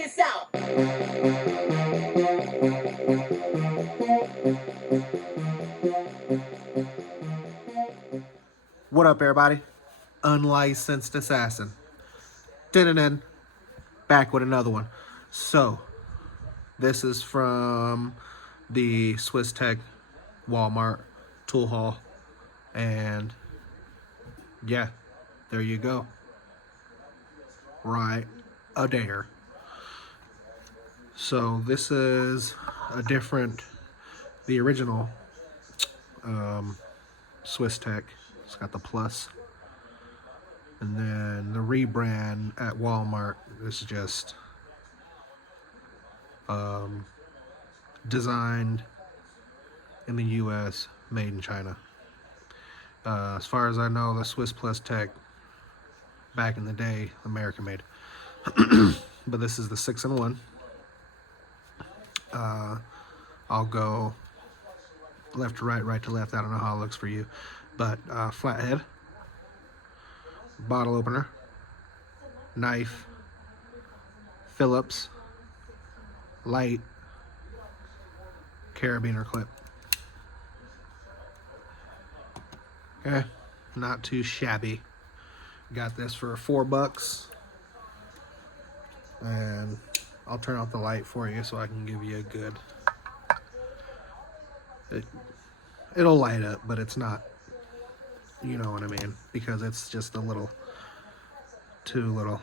this out. What up, everybody? Unlicensed Assassin. Dun-dun-dun. Back with another one. So, this is from the Swiss Tech Walmart tool haul. And, yeah, there you go. Right there. So, this is a different, the original Swiss Tech. It's got the plus. And then the rebrand at Walmart is just designed in the US, made in China. As far as I know, the Swiss Plus Tech back in the day, American made. But this is the 6-in-1. I'll go left to right, right to left. I don't know how it looks for you. But flathead, bottle opener, knife, Phillips, light, carabiner clip. Okay, not too shabby. Got this for $4, and I'll turn off the light for you so I can give you a good. It'll light up, but it's not. You know what I mean? Because it's just two little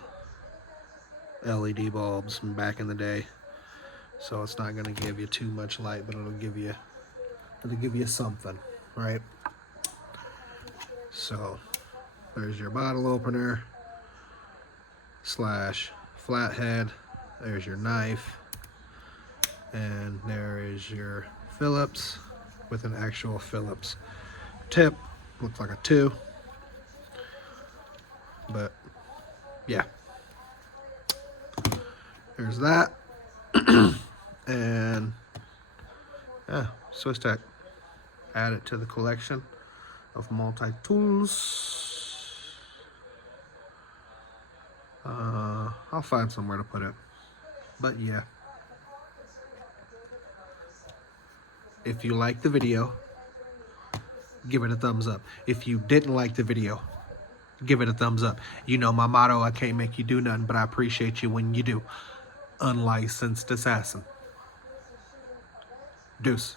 LED bulbs from back in the day. So it's not gonna give you too much light, but it'll give you something, right? So there's your bottle opener / flathead. There's your knife, and there is your Phillips with an actual Phillips tip. Looks like a 2, but yeah, there's that. And yeah, Swiss Tech, add it to the collection of multi-tools. I'll find somewhere to put it, but yeah, if you like the video, give it a thumbs up. If you didn't like the video, give it a thumbs up. You know my motto, I can't make you do nothing, but I appreciate you when you do. Unlicensed Assassin. Deuce.